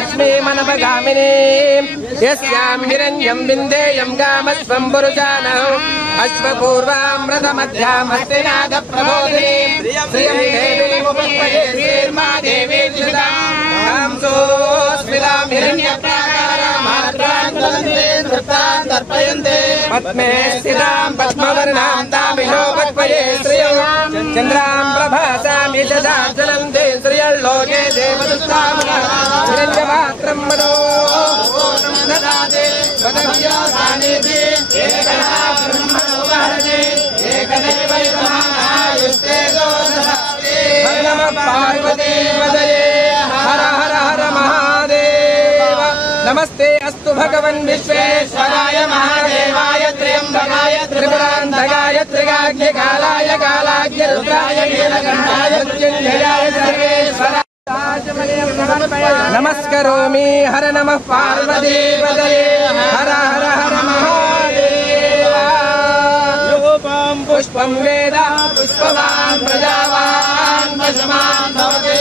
लक्ष्मी मनपगामिनी यस्यां हिरण्यं बिन्देयं गामस्वं पुरुषानः अश्वपूर्वामृतमध्यामस्तिनाद प्रबोधिनी श्रियं देवीमुपस्महे श्रीर्मा देवी शुदां सोऽस्मितां हिरण्यप्राकारामात्रां तर्पयन्ते पद्मे स्थितां पद्मवर्णां तामिनो पक्वये श्रियं चन्द्रां प्रभासां यशसाज्वलन्ते श्रियल्लोके देवदुत्तामनः हिरण्यपात्रं मनो ददाते पदव्यासानिधि एकदा ब्रह्मणो वहते एकदैवैकमायुस्ते दोषदाते नमः पार्वती पदये हर हर हर महादेव नमस्ते अस्तु भगवन् विश्वेश्वराय महादेवाय त्र्यम्बकाय त्रिपुरान्तकाय त्रिकाग्निकालाय कालाग्नि रुद्राय नीलकण्ठाय मृत्युञ्जयाय सर्वेश्वराय नमस्करोमि हर नमः पार्वती पदये हर हर हर महादेव योपं पुष्पं वेद पुष्पवान् प्रजावान् वशमान् भवति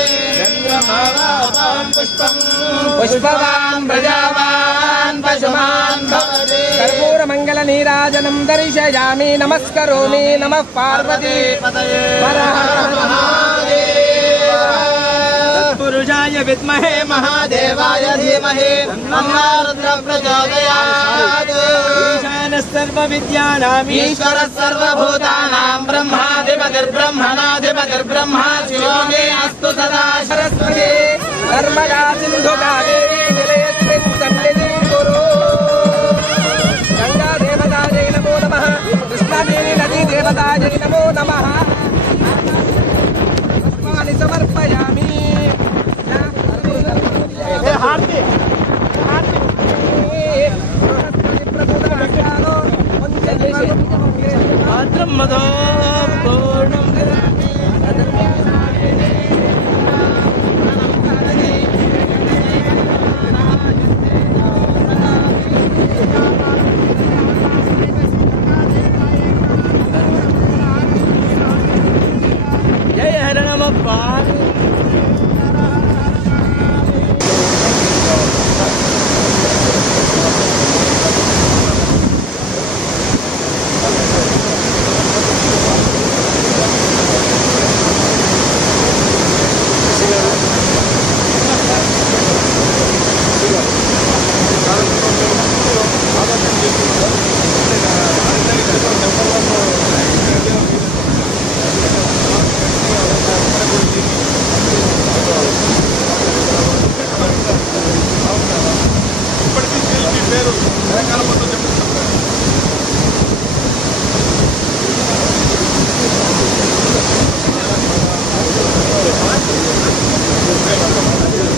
पुष्पवान् प्रजावान् वशमान् भवति कर्पूरमङ्गलनीराजनं दर्शयामि नमस्करोमि नमः पार्वती पदये हर हर महादेव पुरुषाय विद्महे महादेवाय धीमहि तन्नो रुद्रः प्रचोदयात् ईशानः सर्वविद्यानाम् ईश्वरः सर्वभूतानां ब्रह्माधिपतिर्ब्रह्मणाधिपतिर्ब्रह्मा शिवो मे अस्तु सदा सरस्वती नर्मदा सिन्धु कावेरी जलेऽस्मिन् सन्निधिं कुरु गंगा देवतायै नमो नमः कृष्णादेवी नदी देवतायै नमो नमः पुष्पाणि समर्पयामि मधो पूर्णं जय हर नमः पार्वती ఇప్పటికీ పేరు రకరకాల మొత్తం చెప్తున్నారు.